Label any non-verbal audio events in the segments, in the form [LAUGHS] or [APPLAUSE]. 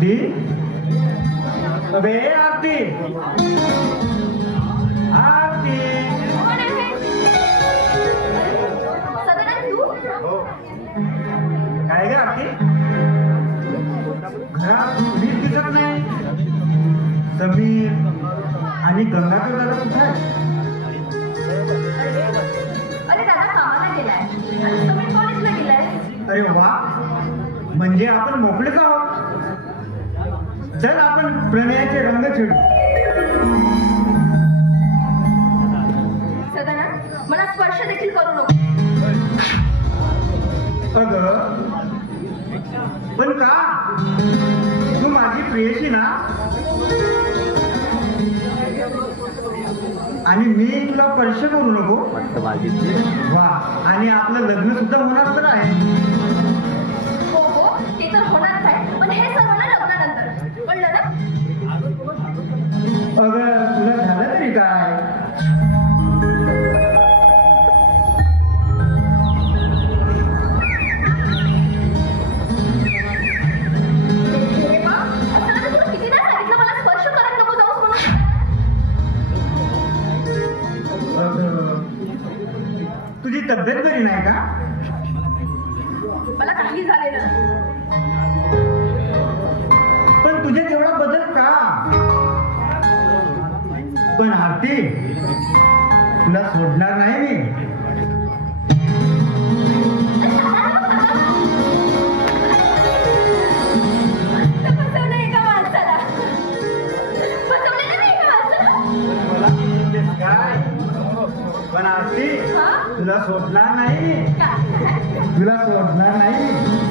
आरती? अबे आरती? आरती. तू? काय ग आरती? घरात वीज दिसत नाही. समीर आणि गंगाधर दादा कुठे आहे? अरे दादा कामाला गेलाय. आणि समीर कॉलेजला गेलाय. अरे वा. म्हणजे आपण मोकळेच आहोत? चल आपण प्रणयाचे रंग सदानंद मला स्पर्श देखील करू नको. अग पण का? तू माझी प्रियशी ना? आणि मी तुला स्पर्श करू नको? वा आणि आपलं लग्न सुद्धा होणार तर आहे. हो हो ते तर होणारच आहे. पण हे सर्व पण आरती तुला सोडणार नाही मी. पण आरती? तुला सोडणार नाही? तुला सोडणार नाही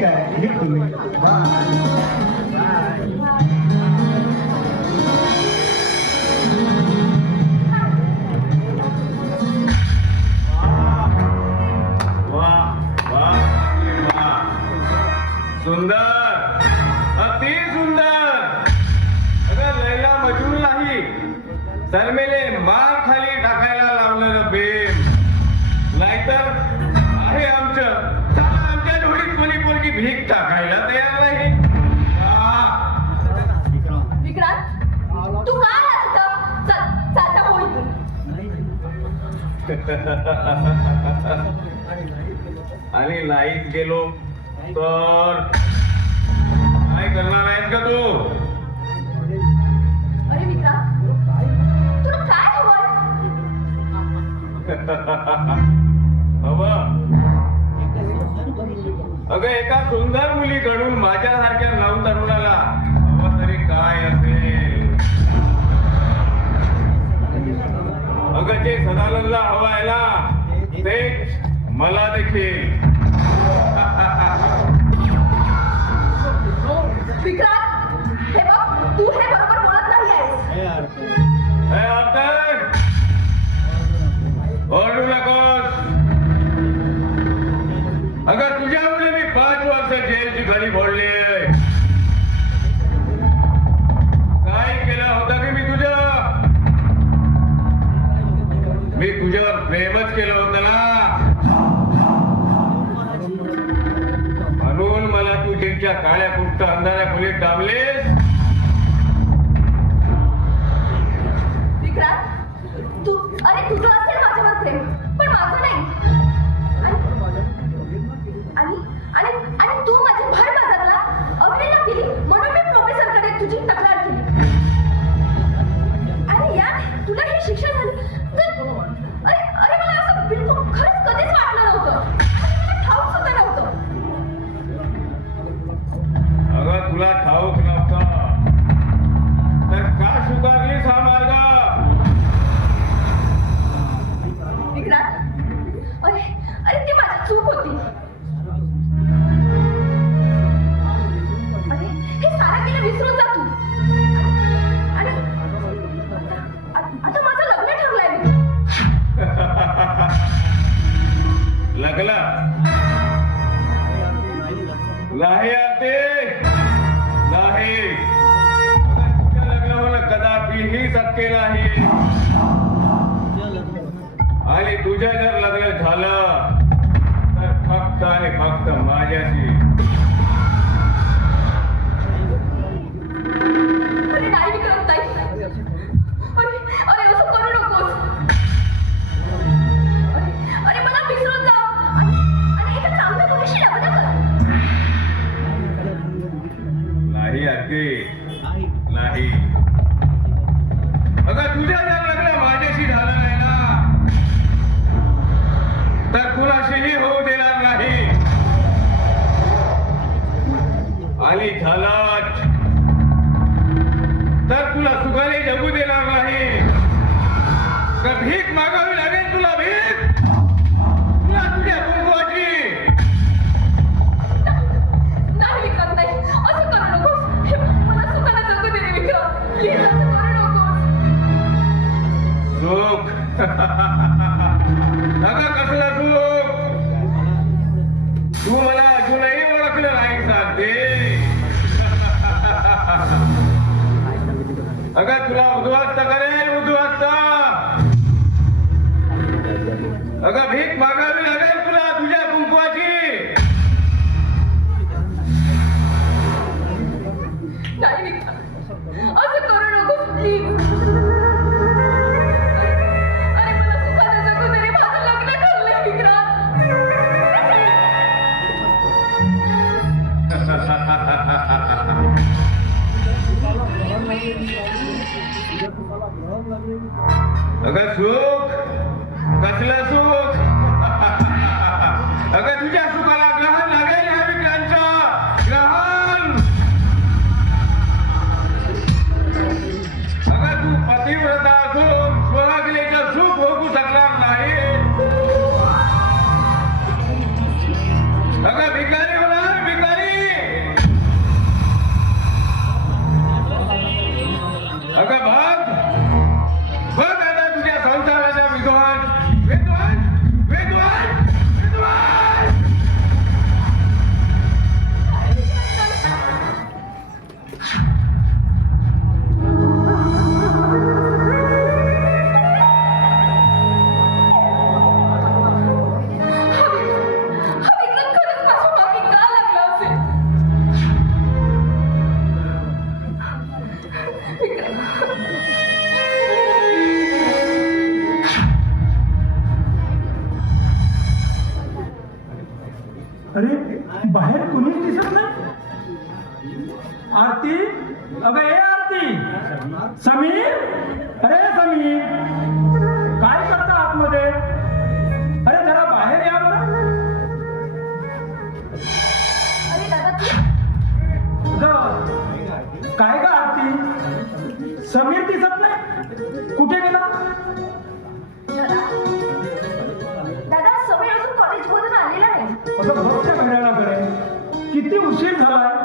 that hit the line. [LAUGHS] आणि लाइट गेलो तर काय करणार आहेत का तू? [LAUGHS] अगं एका सुंदर मुली घडून माझ्यासारख्या नऊ तरुणाला तरी काय असेल? जनानंदला हवायला ते मला देखील. विक्रम हे बघ तू हे बरोबर बोलत नाही आहेस. अर्थ प्रेमच केलं होत ना. म्हणून मला तू त्यांच्या काळ्या कुर्त अंधाऱ्या खोलीत डांबलेस? तू अरे तुझं केला आहे. आणि तुझ्या जर लग्न झालं तर फक्त आणि फक्त माझ्याशी नका कसला तू तू मला अजूनही ओळखलं नाही साधे [LAUGHS] अगं तुला अगं सुख? कसलं सुख? [LAUGHS] अगं तुझ्या सुखाला अरे बाहर तुम्हीच दिसत नाही आरती? अगं ए आरती! समीर? अरे समीर! समीर दिसत नाही? कुठे गेला? दादा दादा समय अजून कॉलेजमधून आलेला नाही. किती उशीर झालाय.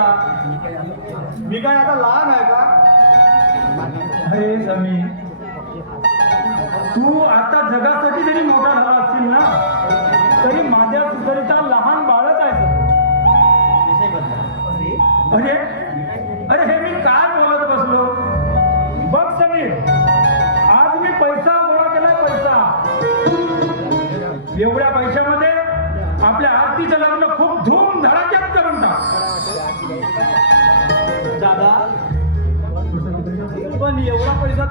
घेता मी काय आता लहान आहे का? अरे समीर तू आता जगासाठी जरी मोठा झाला असशील ना तरी माझ्या सुधारिता लहान बाळच आहे. अरे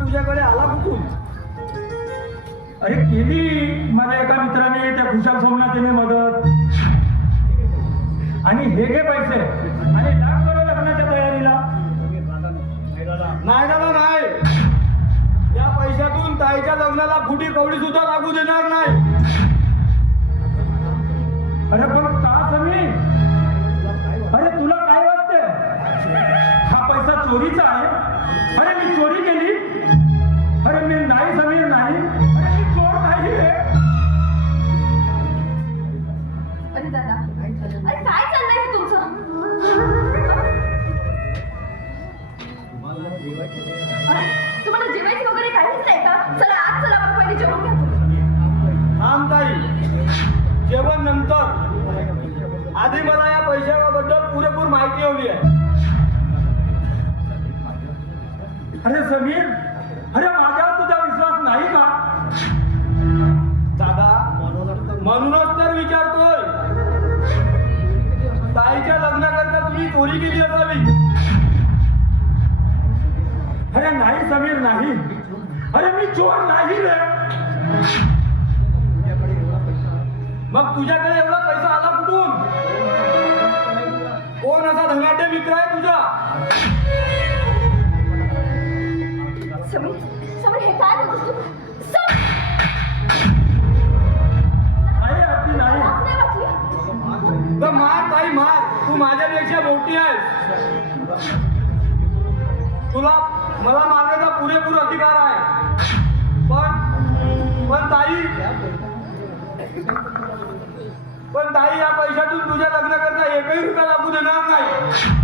तुझ्याकडे आला कुठून? अरे केली माझ्या एका मित्राने त्या खुशाल सोमनाथीने मदत. आणि हे घे पैसे. आणि लाग बरं लग्नाच्या तयारीला. नाही दादा नाही. या पैशातून ताईच्या लग्नाला फुटी कवडी सुद्धा लागू देणार नाही. अरे पण का समी? अरे तुला काय वाटतंय? हा पैसा चोरीचा आहे. अरे मी चोरी केली? अरे मी नाही समीर नाही अरे मी चोर नाही अरे दादा अरे काय चाललंय हे तुमचं? अरे, तुम्हाला जेवायचं वगैरे काहीच नाही का? चला आज चला आपण पहिले जेवण घ्या थांब ताई जेवण नंतर. आधी मला या पैशाबद्दल पुरेपूर माहिती हवी आहे. अरे समीर अरे माझ्यावर तुझा विश्वास नाही का? दादा म्हणूनच तर विचारतोय. ताईच्या लग्नाकरता तुम्ही चोरी केली असावी. अरे नाही समीर नाही. अरे मी चोर नाही रे. मग तुझ्याकडे एवढा पैसा आला कुठून? कोण असा धनाढ्य मित्र आहे तुझा? समीर समीर हे काय बोलतोस तू समीर! नाही आरती नाही. लाज नाही वाटली? तर मार ताई मार. तू माझ्यापेक्षा मोठी आहेस. तुला मला मारण्याचा पुरेपूर अधिकार आहे. पण पण ताई पण ताई या पैशातून तुझ्या लग्न करता एकही रुपया लागू देणार नाही.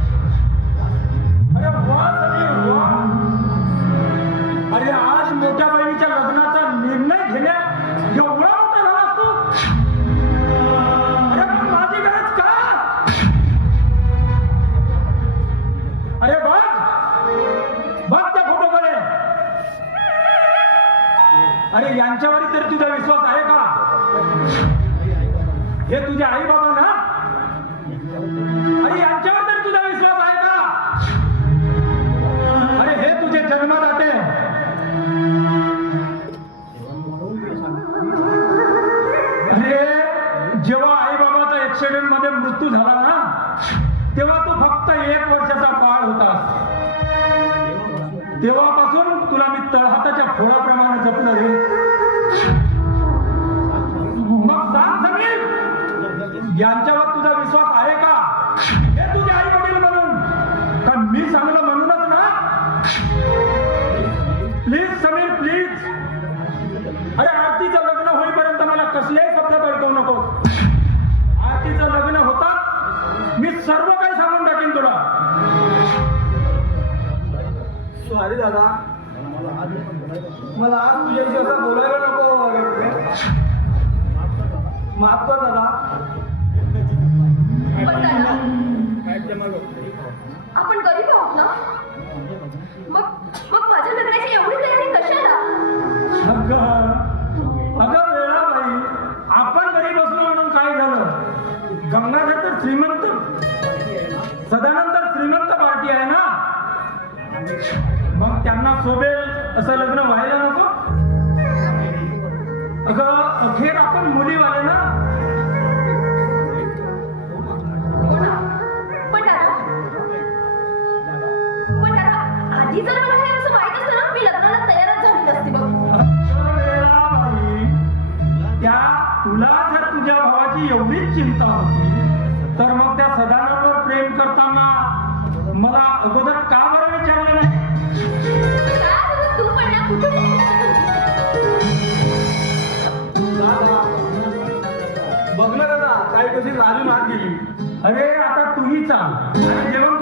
अरे तरी तुझा विश्वास आहे का? हे तुझे आई बाबा ना आणि यांच्यावर यांच्यावर तुझा विश्वास आहे का? हे तुझे आई वडील म्हणून. का मी चांगलं म्हणूनच ना? प्लीज समीर प्लीज अरे आरतीचं लग्न होईपर्यंत मला कसलेही शब्द अडकवू नको आरतीचं लग्न होता मी सर्व काही सांगून टाकेन तुला. सॉरी दादा. मला आज तुझ्याशी असं बोलायला नको. माफ कर दादा. आपण आधी जर मला हे असं माहीत असतं ना मी लग्नाला तयारच झाली नसती बघ. वेळाबाई, त्या तुला जर तुझ्या भावाची एवढीच चिंता होती तर मग त्या प्रेम करताना मला अगोदर का बरं विचारलं नाही? काय दादा तू पण ना कुठे दादा बघ ना दादा काही कशी लाजून हात गेली. अरे आता तूही चाल. आणि जेवण करून टाकू